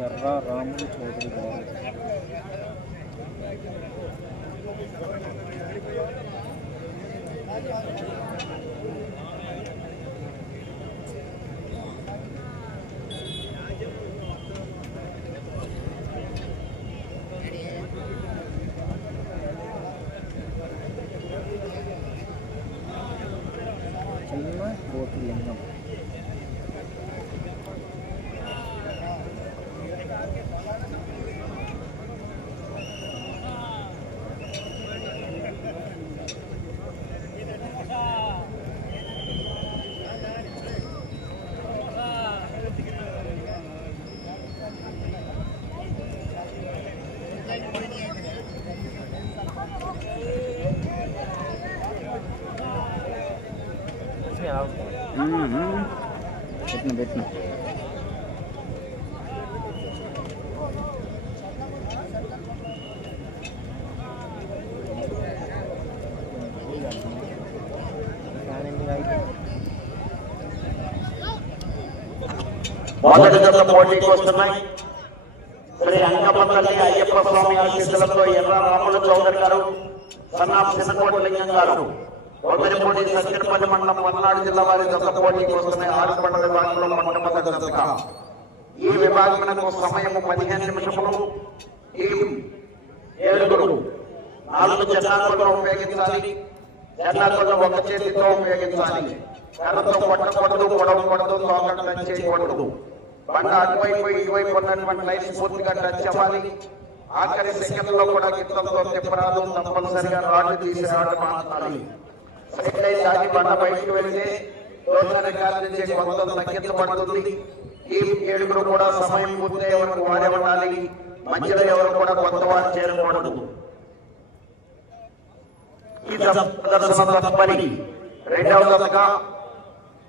ఎర్ర రాములు చౌదరి గారు పెట్టిన పెట్టిన. మొదటి దశ పోటీకి వస్తున్నాయి శ్రీ అంకమతల్లి అయ్యప్ప స్వామి ఆశీస్సులతో ఎర్ర రాముల చౌదరి గారు సన్నాఫ్ చిన్నకోటలింగం గారు కొబ్బరిపూడి సత్యపల్లి మండలం పల్నాడు జిల్లా వారి దశ పోటీకి వస్తున్నాయి ఆరుపడ విభాగంలో మొట్టమొదటి దశగా ఈ విభాగమునకు సమయం పదిహేను నిమిషములు. టీం ఏడుగురు నాలుగు జనాలను ఉపయోగించాలి. జనాలను ఒక చేతితో ఉపయోగించాలి. కర్రతో కొట్టకూడదు పొడవకూడదు తోకడం టచ్ చేయకూడదు. బండ అటువైపు ఇటువైపు ఉన్నటువంటి లైన్స్ పూర్తిగా టచ్ అవ్వాలి. ఆఖరి సెకండ్లో కూడా గిత్తంతో తిప్పరాదు తప్పనిసరిగా రాడ్డు తీసి రాడ్డు మాట్లాడాలి. సైడ్ లైన్ దాటి బండ బయటకు వెళ్తే కొంత తగ్గించబడుతుంది. ఏడుగురు కూడా సమయం పూర్తయ్యే వరకు వాడే ఉండాలి. మధ్యలో ఎవరు కూడా కొత్త వారు చేరకూడదు ఈ ప్రదర్శన తప్పని రెండవ దశగా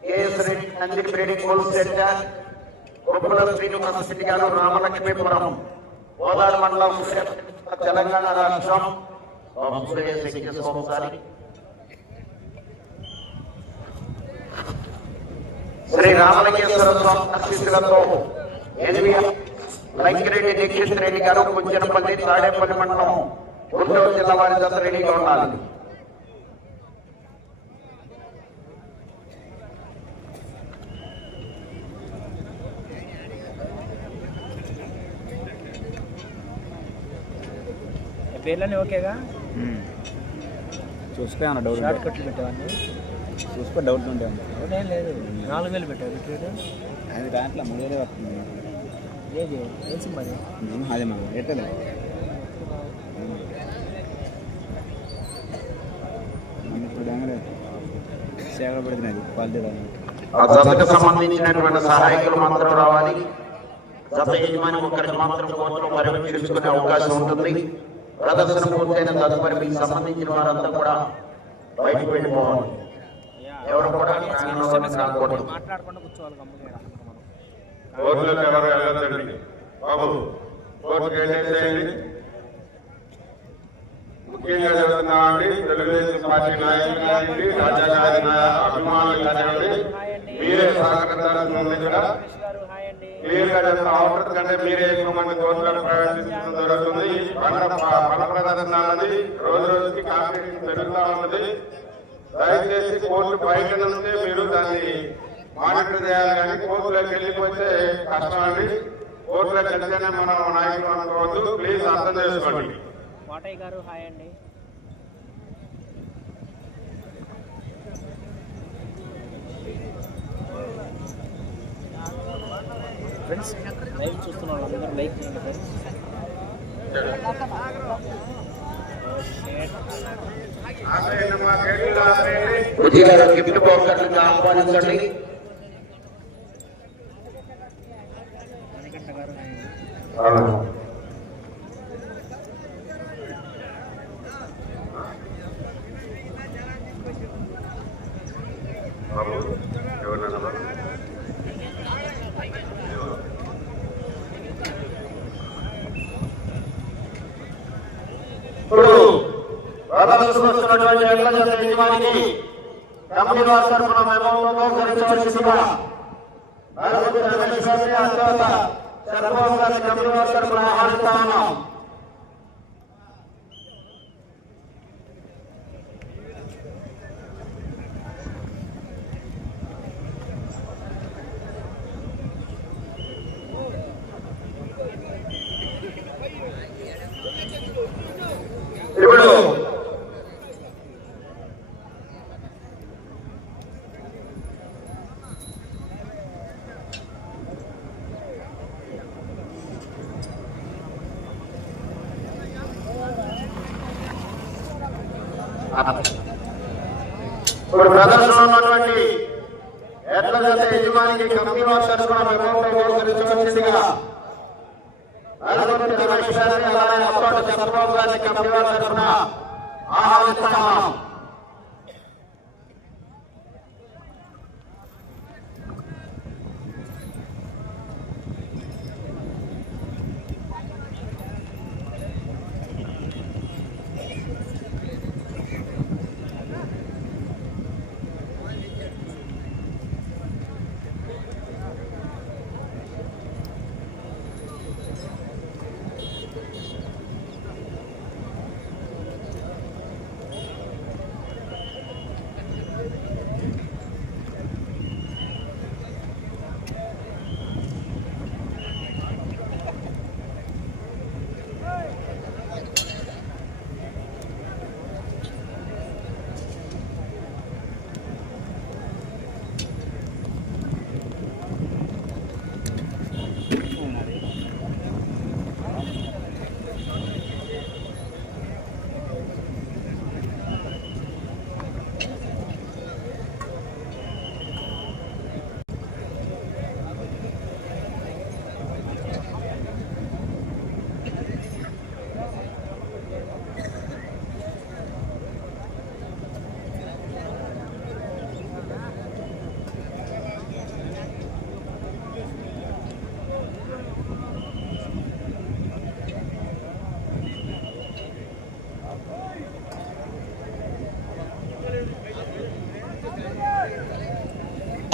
KS Reddy Nandi trading wholesale Koppula Srinivasa Reddy garu Ramalakshmipuram Godavari మండలం తెలంగాణ రాష్ట్రం. ఒకసారి శ్రీ రామలింగేశ్వర స్వామి ఆశీస్సులతో లంకిరెడ్డి దీక్షిత్ రెడ్డి గారు కుంచనపల్లి తాడేపల్లి మండలం గుంటూరు జిల్లా వారి రెడీగా ఉండాలి పేర్లన్నీ ఓకేగా? చూసుకో అన్న డౌట్ షార్ట్ కట్లు పెట్టేవాడిని. చూసుకో డౌట్ ఉంటే ఉంది. అవునేం లేదు. నాలుగు వేలు పెట్టావు రిట్రీట్ అది దాంట్లో మూడు వేలే వస్తుంది ఏది? ఏం సిమ్ అది? నేను అదే మా ఎట్టలే పెడుతున్నది ఆ జతకు సంబంధించినటువంటి సహాయకులు మాత్రం రావాలి. జత యజమాని ఒక్కరికి మాత్రం కోర్టులో అవకాశం ఉంటుంది. ప్రదర్శన పూర్తయిన తదుపరి మీకు సంబంధించిన వారంతా కూడా బయటకు వెళ్ళిపోవాలి. ఎవరు కూడా రాకూడదు. కోర్టులకు ఎవరు వెళ్ళదండి బాబు కోర్టుకు వెళ్ళేసేయండి ముఖ్యంగా చెబుతున్నామండి తెలుగుదేశం పార్టీ నాయకులు కానివ్వండి రాజాగారి అభిమానులు కానివ్వండి మీరే సహకరించాల్సి ఉంది కూడా గారు హాయ్ అండి క్లియర్గా చెప్తా అవసరం కంటే మీరే ఎక్కువ మంది కోర్టులకు ప్రవేశించడం జరుగుతుంది. ఈ బండ ప- బల ప్రదర్శన అన్నది రోజు రోజుకి కాంపిటీషన్ పెరుగుతా ఉన్నది. దయచేసి కోర్టు బయట నుంచే మీరు దాన్ని మానిటర్ చేయాలి కానీ కోర్టులోకి వెళ్ళిపోతే కష్టం అండి కోర్టులోకి వెళ్తేనే మనం నాయకులు అనుకోవద్దు. ప్లీజ్ అర్థం చేసుకోండి. కోటయ్య గారు హాయ్ అండి. ఫ్రెండ్స్ లైవ్ చూస్తున్న వాళ్ళందరూ లైక్ చేయండి ఫ్రెండ్స్. ఆపేయండి మా గేట్లు ఆపేయండి. బుద్ధి గారు గిఫ్ట్ బాక్స్ ఆహ్వానించండి మణికంఠ గారు హాయ్ అండి బాబు ఎవరన్నా బాబు? ఇప్పుడు ప్రదర్శన వస్తున్నటువంటి యజమానికి కంపెనీ వారి తరఫున మెమోలో సరించవలసిందిగా నలుగురు రమేష్ గారిని, ఆ తర్వాత కమిటీ వారి తరఫున ఆహ్వానిస్తా ఉన్నాం.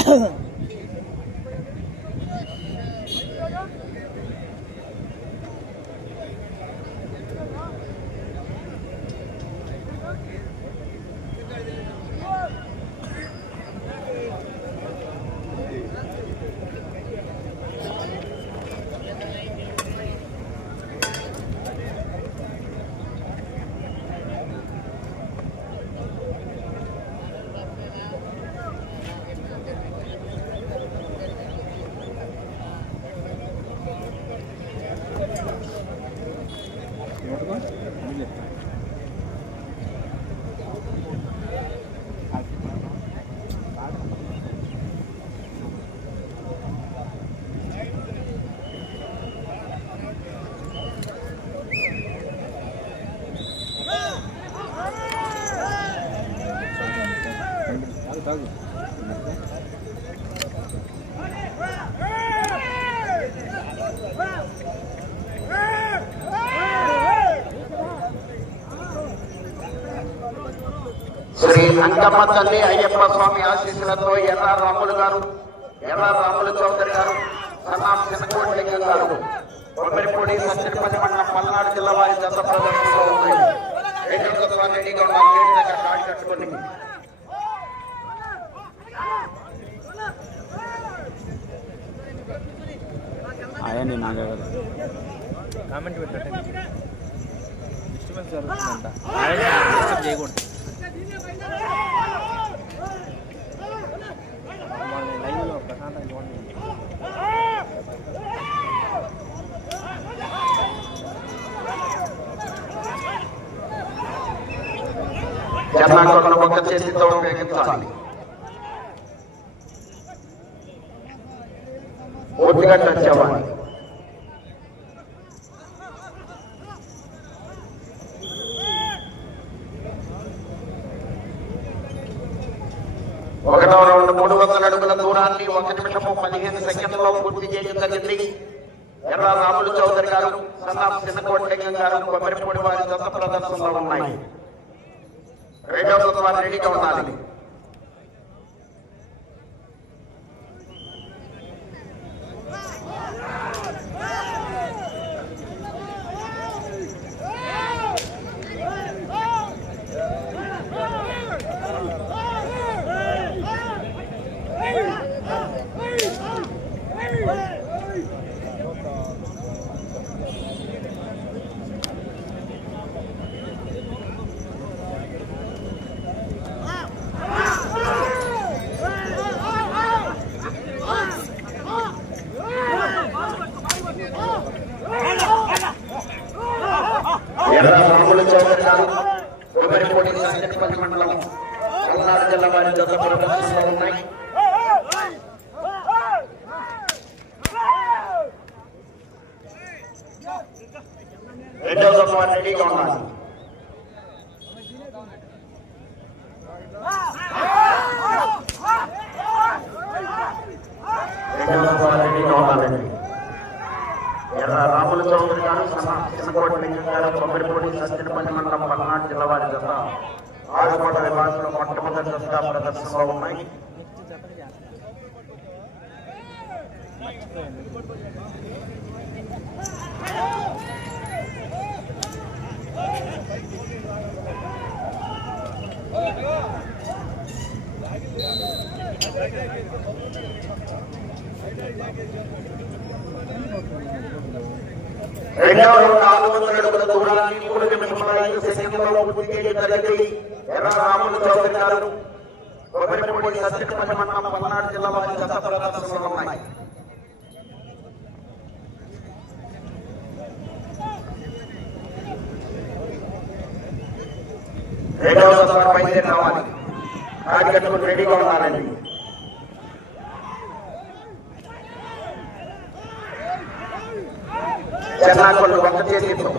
Ahem. శ్రీ అంకమ్మ తల్లి అయ్యప్ప స్వామి ఆశీస్సులతో ఎర్ర రాములు గారు ఎర్ర రాములు చౌదరి గారు సన్నాం చిన్నకోటిలింగం గారు కొబ్బరిపూడి సత్యపల్లి మండలం పల్నాడు జిల్లా వారి దత్త ప్రదర్శనలో ఉన్నాయి. రెడీగా ఉన్నారు గేట్ దగ్గర అయ్యండి కదా కామెంట్ పెట్టండి. డిస్టర్బెన్స్ జరుగుతుందంట చేయకూడదు. చేతితో ఉపయోగించాలి పూర్తిగా టచ్ అవ్వాలి ఒకటవ రౌండ్ మూడు వందల అడుగుల దూరాన్ని ఒక నిమిషము పదిహేను సెకండ్లలో పూర్తి చేయడం జరిగింది. ఎర్ర రాములు చౌదరి గారు సన్నా చిన్నకోటలింగం గారు కొబ్బరిపూడి వారి దత్త ప్రదర్శనలో ఉన్నాయి. రెండవ తత్వాలు రెడీగా ఉండాలి Hey! ఎర్ర రాముల చౌదరి గారు కొబ్బరిపూడి సంగటిపల్లి మండలం పల్నాడు జిల్లా వారి జత ప్రదర్శనలో ఉన్నాయి రెండవ జత వారు రెడీగా ఉన్నారు రెండవ జత వారు రెడీగా ఉన్నారండి ఎర్ర రాముల చౌదరి గారు సన్న చిన్నకోటి లింగం గారు కొబ్బరిపూడి సత్యనపల్లి మండలం పల్నాడు జిల్లా వారి విభాగంలో మొట్టమొదటి దశగా ప్రదర్శనలో ఉన్నాయి Thank you. రెండవ నాలుగు వందల అడుగుల దూరాన్ని మూడు నిమిషముల ఐదు సెకండ్లలో పూర్తి చేయడం జరిగింది ఎర్ర చౌదరి గారు కొబ్బరిపూడి మండలం పల్నాడు జిల్లా వారి ఉన్నాయి రెండవ బయలుదేరి రావాలి రెడీగా ఉన్నారండి చెన్నాకొండ ఒక చేతితో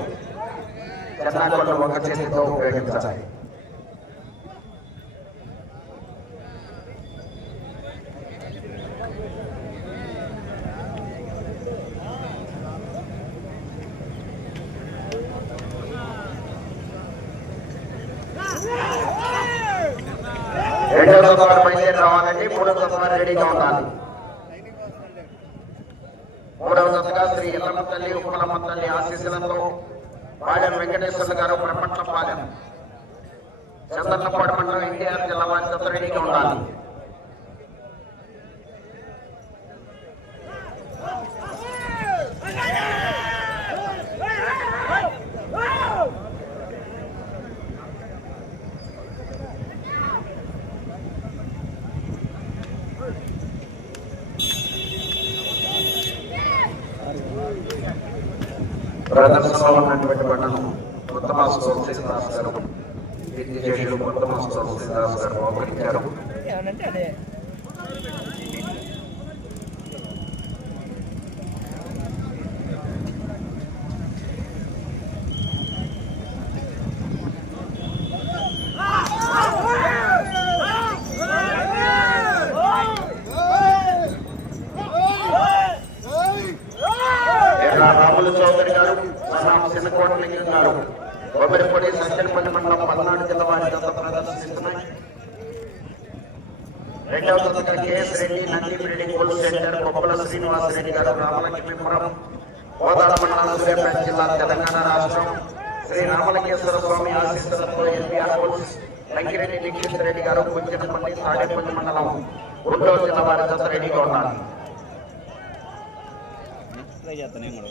చెన్నాకొండ ఒక చేతితో ఉపయోగించాలి రెండవ దశ బయలుదేరి రావాలండి మూడవ దశ రెడీగా ఉండాలి మూడవ దశగా శ్రీ ఎల్లమ్మ తల్లి ఉప్పలమ్మ తల్లి ఆశీస్సులతో పాలెం వెంకటేశ్వర్లు గారు బ్రహ్మట్ల పాలెం చంద్రన్నపాడు మండలం ఎన్టీఆర్ జిల్లా వారి జత రెడీగా ఉండాలి ప్రదర్శనలో ఉన్నటువంటి బండను కొత్త మాస్టర్ శ్రీనివాస్ గారు విద్యశేషులు కొత్త మాస్టర్ శ్రీనివాస్ గారు బహుకరించారు ఏమనంటే అదే ఎర్ర రాములు చౌదరి గారు సన్నాం చిన్నకోట లింగం గారు కొబ్బరిపొడి సంచలపల్లి మండలం పల్నాడు జిల్లా వారి జత ప్రదర్శిస్తున్నాయి రెండవ జతగా KS Reddy Nandireddy gold centre Koppala Srinivas Reddy garu Ramalakshmipuram Kodada మండలం సూర్యాపేట జిల్లా తెలంగాణ రాష్ట్రం శ్రీ రామలింగేశ్వర స్వామి ఆశీస్సులతో ఎన్టీఆర్ గోల్స్ లంకిరెడ్డి దీక్షిత్ రెడ్డి గారు కొంచెంపల్లి తాడేపల్లి మండలం గుంటూరు జిల్లా వారి జత రెడీగా ఉన్నారు ట్రై చేస్తాను నేను కూడా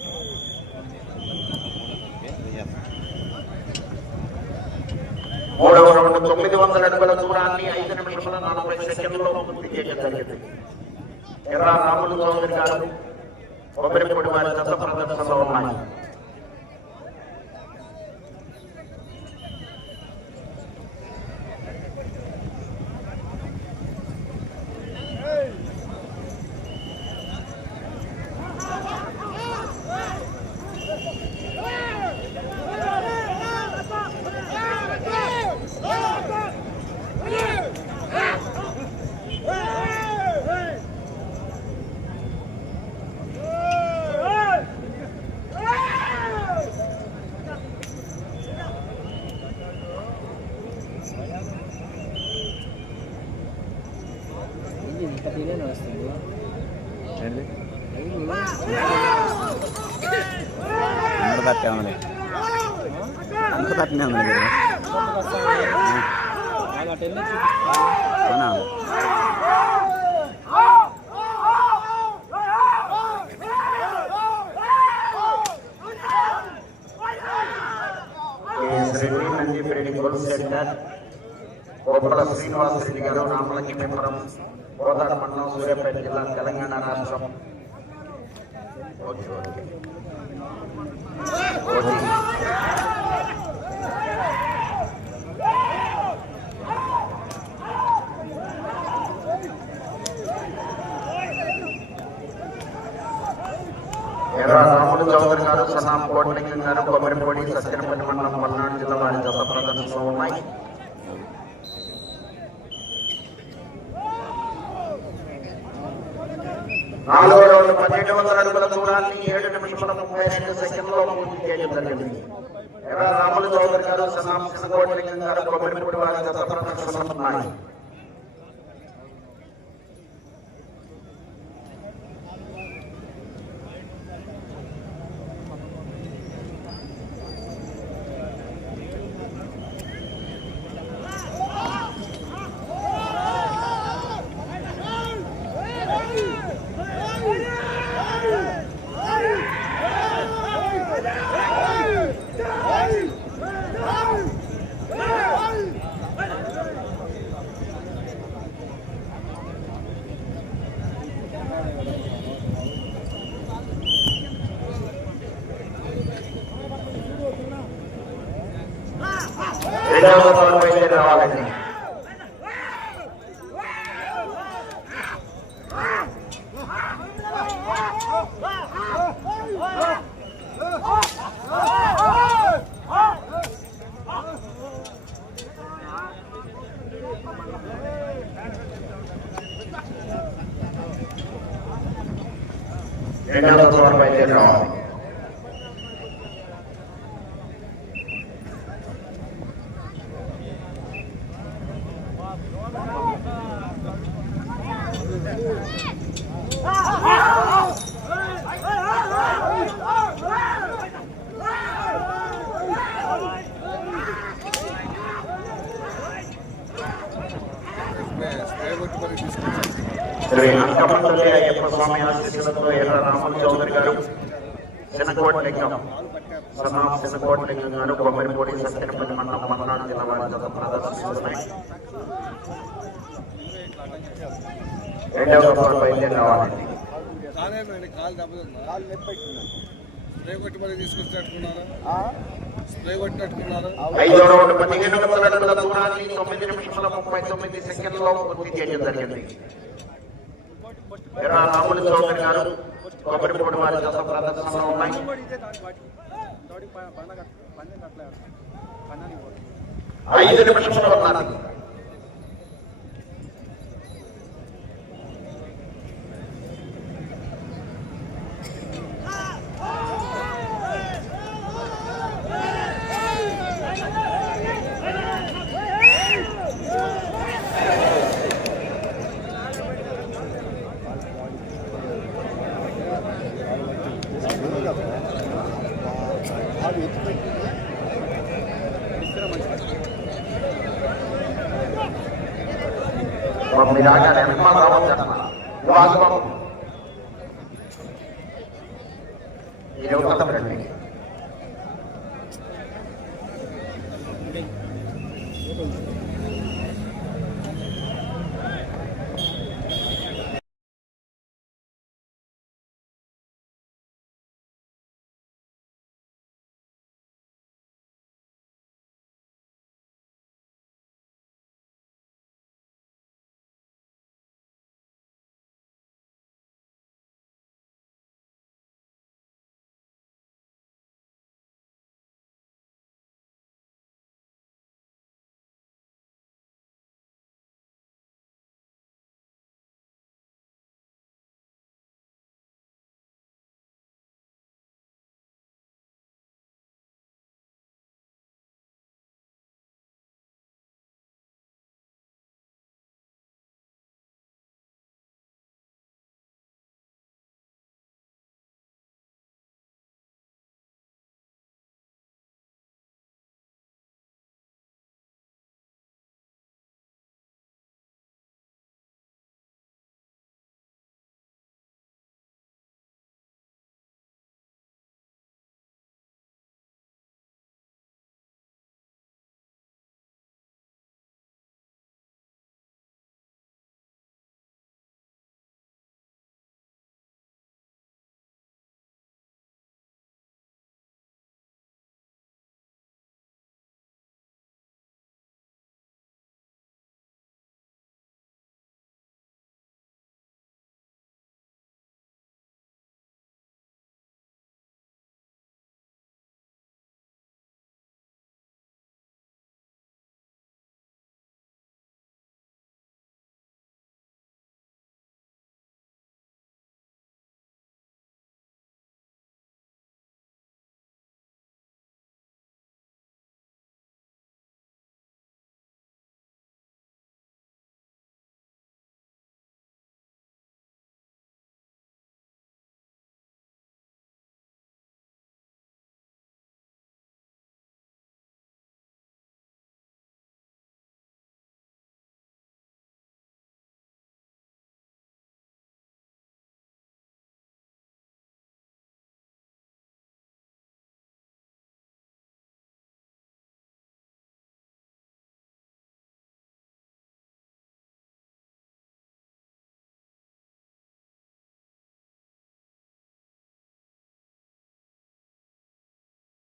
ఓకే, ట్రై చేస్తాను ఇప్పుడు తొమ్మిది వందల అడుగుల దూరాన్ని ఐదు నిమిషముల నలభై సెకండ్లో పూర్తి చేయడం జరిగింది. ఎర్రా రాములు చౌదరి గారు కొబ్బరిపూడి వారి దశ ప్రదర్శనలో ఉన్నాయి. తినేది వస్తుంది అందరు తట్టే ఉంది అందరు తట్టనే ఉంది అవునా? శ్రీనందీప్ రెడ్డి గోల్డ్ సెంటర్ గోపాల గారు రామలక్ష్మీపురం గోదావరి మండలం సూర్యాపేట జిల్లా తెలంగాణ రాష్ట్రం. ఓకే. ఓకే ఓకే ఎర్ర రాములు చౌదరి గారు సన్నాం కోట్లింగం గారు కొబ్బరిపొడి సత్యనపల్లి మండలం పల్నాడు జిల్లా వారి జత ప్రదర్శనలో ఉన్నాయి నాలుగో రౌండ్ పన్నెండు వందల అడుగుల దూరాన్ని ఏడు నిమిషముల ముప్పై రెండు సెకండ్లో పూర్తి చేయడం జరిగింది ఎర్ర రాములు చౌదరి గారు సన్నాం కోట్లింగం గారు కొబ్బరిపొడి వారి జత ప్రదర్శనలో ఉన్నాయి రెండవ రౌండ్ బయలుదేరి రావాలండి రెండవ రౌండ్ బయలుదేరి రావాలి శ్రీ అంకపల్లి అయ్యప్ప స్వామి ఆశీస్సులతో ఎర్ర రాములు చౌదరి గారు చిన్నకోట లింగం సన్నాం చిన్నకోట లింగం గారు సత్యనపల్లి మండలం పల్నాడు జిల్లా వారి జత ప్రదర్శిస్తున్నాయి రెండవ రౌండ్. బయలుదేరి రావాలండి స్ప్రే కొట్టి మరి తీసుకొచ్చినట్టుకున్నారా స్ప్రే కొట్టినట్టుకున్నారా ఐదో రౌండ్ పదిహేను వందల అడుగుల దూరాన్ని తొమ్మిది నిమిషముల ముప్పై తొమ్మిది సెకండ్లో పూర్తి చేయడం జరిగింది రాములు చౌదరి గారు కొబ్బరిపూడి వారి జత ప్రదర్శనలో ఉన్నాయి ఐదు నిమిషములు ఉన్నది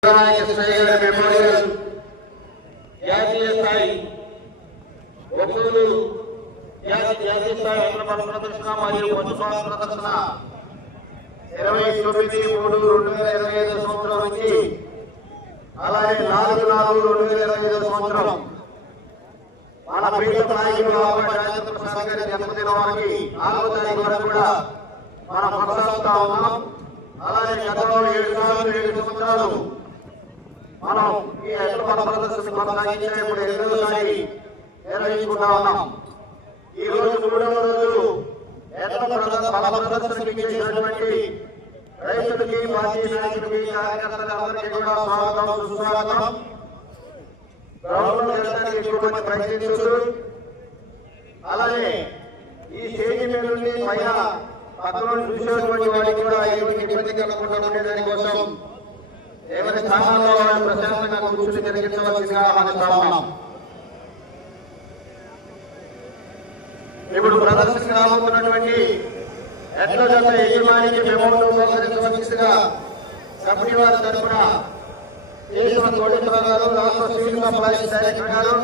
మెమోరియల్ జాతీయ స్థాయి జాతీయ స్థాయి హైదరాబాద్ ప్రదర్శన మరియు ప్రదర్శన ఇరవై తొమ్మిది మూడు రెండు వేల ఇరవై ఐదు సంవత్సరం నుంచి అలాగే నాలుగు నాలుగు రెండు వేల ఇరవై ఐదు సంవత్సరం మన ప్రీత నాయకులు రాజేంద్ర ప్రసాద్ గారి నాలుగో తారీఖు వరకు కూడా మనం కొనసాగుతా ఉన్నాం. అలాగే గతంలో ఏడు సార్లు ఏడు సంవత్సరాలు మనం ఈ హైదరాబాద్ ప్రదర్శన కొనసాగించిన ఎనిమిదోసారి నిర్వహించుకుంటా ఉన్నాం. ఈ రోజు మూడవ రోజు రైతులకి పార్టీ నాయకులకి కార్యకర్తలందరికీ కూడా స్వాగతం సుస్వాగతం. గ్రౌండ్ ఈ స్టేజ్ మీద నుండి పైన పక్కన చూసేటువంటి వాడికి కూడా ఎటువంటి ఇబ్బంది కలగకుండా ఉండేదాని కోసం ఎవరి స్థానంలో వాళ్ళు ప్రశాంతంగా కూర్చుని జరిగించవలసిందిగా ఆహ్వానిస్తా ఉన్నాం ఇప్పుడు ప్రదర్శనకు రాబోతున్నటువంటి ఎట్ల జత యజమానికి మెమోను సహకరించవలసిందిగా కమిటీ వారి తరఫున కేశవ కోటేశ్వర గారు రాష్ట్ర సివిల్ సప్లైస్ డైరెక్టర్ గారు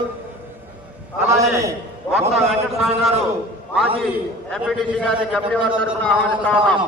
అలాగే వంద వెంకటస్వామి గారు మాజీ ఎంపీటీసీ గారి కమిటీ వారి తరఫున ఆహ్వానిస్తా ఉన్నాం